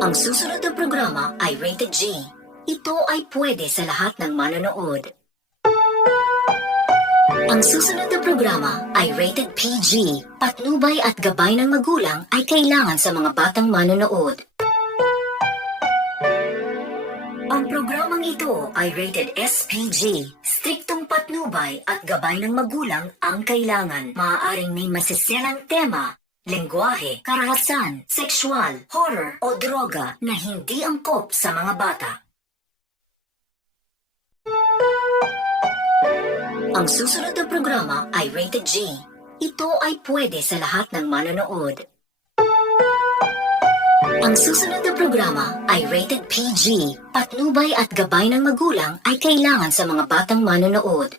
Ang susunod na programa ay rated G. Ito ay pwede sa lahat ng manonood. Ang susunod na programa ay rated PG. Patnubay at gabay ng magulang ay kailangan sa mga batang manonood. Ang programang ito ay rated SPG. Striktong patnubay at gabay ng magulang ang kailangan. Maaaring may masiselang tema, lengguwahe, karahasan, sexual, horror o droga na hindi angkop sa mga bata. Ang susunod na programa ay rated G. Ito ay pwede sa lahat ng manonood. Ang susunod na programa ay rated PG. Patnubay at gabay ng magulang ay kailangan sa mga batang manonood.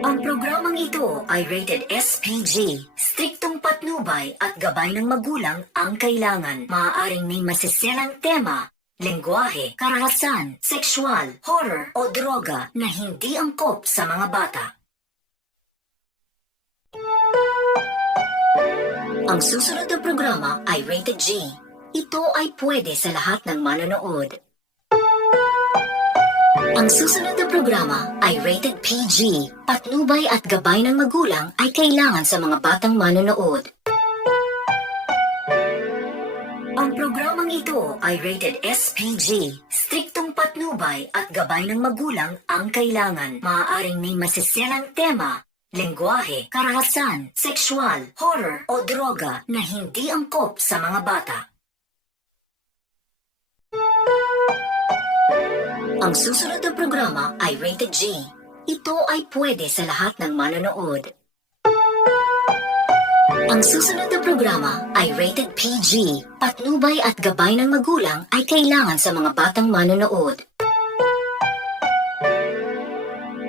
Ang programang ito ay rated SPG. Striktong patnubay at gabay ng magulang ang kailangan. Maaaring may masiselang tema, lengguwahe, karahasan, sexual, horror o droga na hindi angkop sa mga bata. Ang susunod na programa ay rated G. Ito ay pwede sa lahat ng manonood. Ang susunod na programa ay rated PG. Patnubay at gabay ng magulang ay kailangan sa mga batang manonood. Ang programang ito ay rated SPG. Striktong patnubay at gabay ng magulang ang kailangan. Maaaring may masiselang tema, lengguwahe, karahasan, sexual, horror o droga na hindi angkop sa mga bata. Ang susunod na programa ay rated G. Ito ay pwede sa lahat ng manonood. Ang susunod na programa ay rated PG. Patnubay at gabay ng magulang ay kailangan sa mga batang manonood.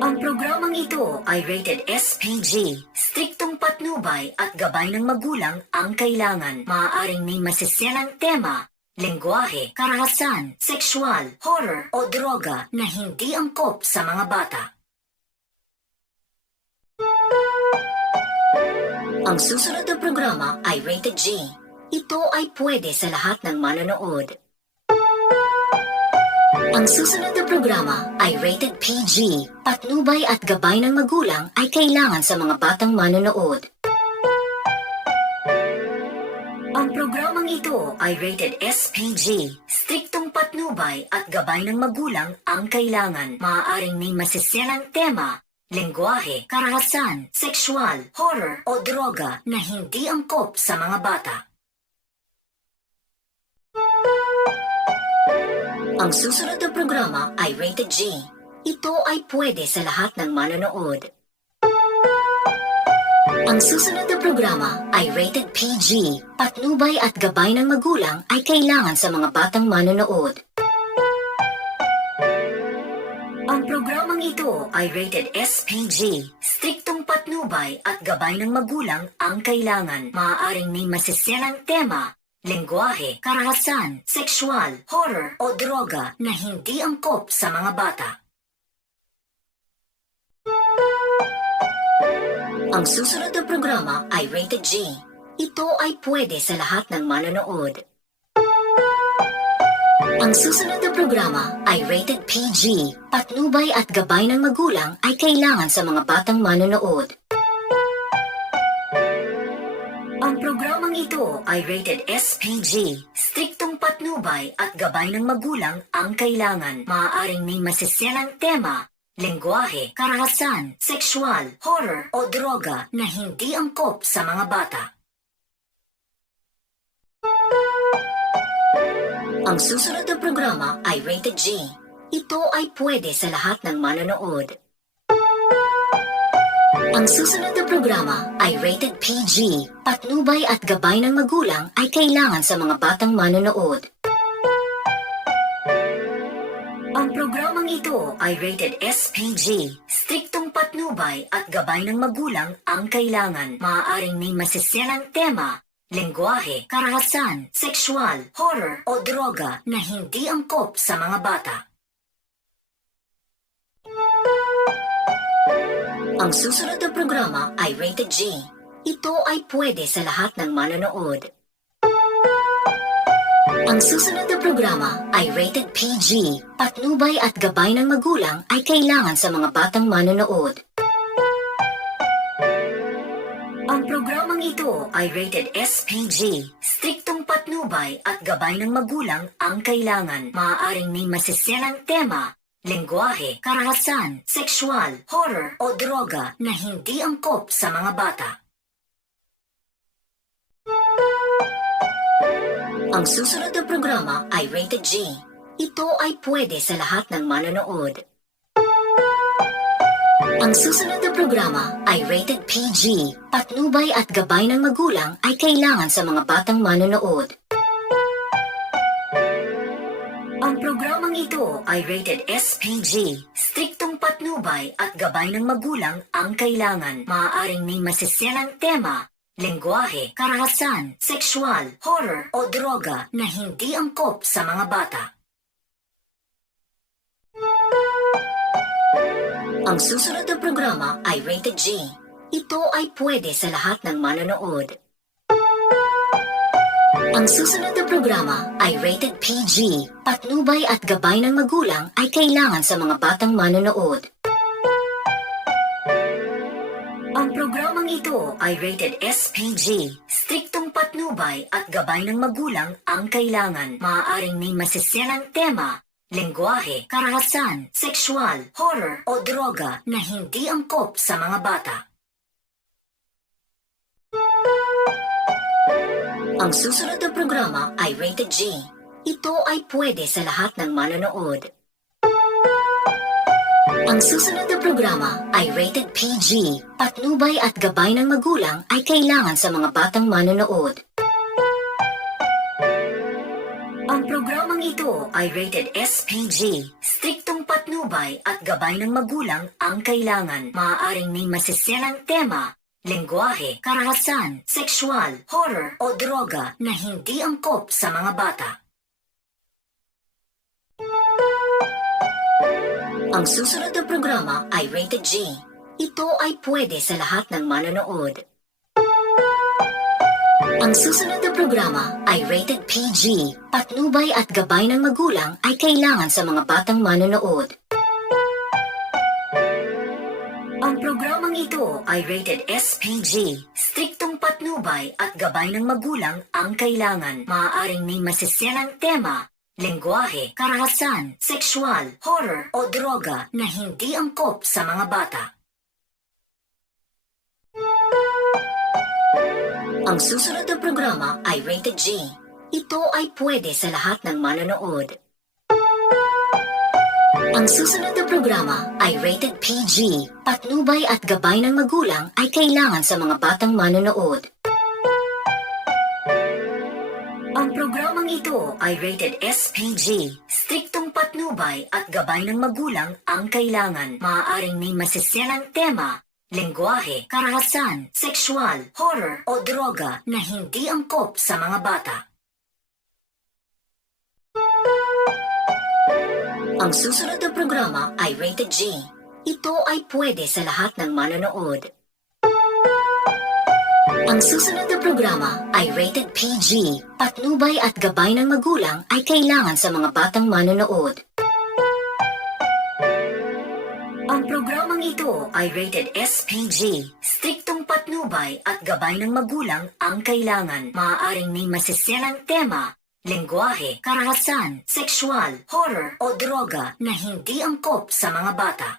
Ang programang ito ay rated SPG. Striktong patnubay at gabay ng magulang ang kailangan. Maaaring may masiselang tema, lengguwahe, karahasan, sexual, horror o droga na hindi angkop sa mga bata. Ang susunod na programa ay rated G. Ito ay pwede sa lahat ng manonood. Ang susunod na programa ay rated PG. Patnubay at gabay ng magulang ay kailangan sa mga batang manonood. Ang programang ito ay rated SPG. Striktong patnubay at gabay ng magulang ang kailangan. Maaaring may masiselang tema, lengguwahe, karahasan, sexual, horror o droga na hindi angkop sa mga bata. Ang susunod na programa ay rated G. Ito ay pwede sa lahat ng manonood. Ang susunod na programa ay rated PG. Patnubay at gabay ng magulang ay kailangan sa mga batang manonood. Ang programang ito ay rated SPG. Striktong patnubay at gabay ng magulang ang kailangan. Maaaring may masiselang tema, lengguwahe, karahasan, sexual, horror o droga na hindi angkop sa mga bata. Ang susunod na programa ay rated G. Ito ay pwede sa lahat ng manonood. Ang susunod na programa ay rated PG. Patnubay at gabay ng magulang ay kailangan sa mga batang manonood. Ang programang ito ay rated SPG. Striktong patnubay at gabay ng magulang ang kailangan. Maaaring may masiselang tema, lengguwahe, karahasan, sexual, horror o droga na hindi angkop sa mga bata. Ang susunod na programa ay rated G. Ito ay pwede sa lahat ng manonood. Ang susunod na programa ay rated PG. Patnubay at gabay ng magulang ay kailangan sa mga batang manonood. Ang programang ito ay rated SPG. Striktong patnubay at gabay ng magulang ang kailangan. Maaaring may masiselang tema, lengguwahe, karahasan, sexual, horror o droga na hindi angkop sa mga bata. Ang susunod na programa ay rated G. Ito ay pwede sa lahat ng manonood. Ang susunod na programa ay rated PG. Patnubay at gabay ng magulang ay kailangan sa mga batang manonood. Ang programang ito ay rated SPG. Striktong patnubay at gabay ng magulang ang kailangan. Maaaring may masiselang tema, lengguwahe, karahasan, sexual, horror o droga na hindi angkop sa mga bata. Ang susunod na programa ay rated G. Ito ay pwede sa lahat ng manonood. Ang susunod na programa ay rated PG. Patnubay at gabay ng magulang ay kailangan sa mga batang manonood. Ang programang ito ay rated SPG. Striktong patnubay at gabay ng magulang ang kailangan. Maaaring may masiselang tema, lengguwahe, karahasan, sexual, horror o droga na hindi angkop sa mga bata. Ang susunod na programa ay rated G. Ito ay pwede sa lahat ng manonood. Ang susunod na programa ay rated PG. Patnubay at gabay ng magulang ay kailangan sa mga batang manonood. Ang programang ito ay rated SPG. Striktong patnubay at gabay ng magulang ang kailangan. Maaaring may masiselang tema, lengguwahe, karahasan, sexual, horror o droga na hindi angkop sa mga bata. Ang susunod na programa ay rated G. Ito ay pwede sa lahat ng manonood. Ang susunod na programa ay rated PG. Patnubay at gabay ng magulang ay kailangan sa mga batang manonood. Ang programang ito ay rated SPG. Striktong patnubay at gabay ng magulang ang kailangan. Maaaring may masiselang tema, lengguwahe, karahasan, sexual, horror o droga na hindi angkop sa mga bata. Ang susunod na programa ay rated G. Ito ay pwede sa lahat ng manonood. Ang susunod na programa ay rated PG. Patnubay at gabay ng magulang ay kailangan sa mga batang manonood. Ang programang ito ay rated SPG. Striktong patnubay at gabay ng magulang ang kailangan. Maaaring may masiselang tema, lengguwahe, karahasan, sexual, horror o droga na hindi angkop sa mga bata. Ang susunod na programa ay rated G. Ito ay pwede sa lahat ng manonood. Ang susunod na programa ay rated PG. Patnubay at gabay ng magulang ay kailangan sa mga batang manonood. Ang programang ito ay rated SPG. Striktong patnubay at gabay ng magulang ang kailangan. Maaaring may masiselang tema, lengguwahe, karahasan, sexual, horror o droga na hindi angkop sa mga bata. Ang susunod na programa ay rated G. Ito ay pwede sa lahat ng manonood. Ang susunod na programa ay rated PG. Patnubay at gabay ng magulang ay kailangan sa mga batang manonood. Ang programang ito ay rated SPG. Striktong patnubay at gabay ng magulang ang kailangan. Maaaring may masiselang tema, lengguwahe, karahasan, sexual, horror o droga na hindi angkop sa mga bata.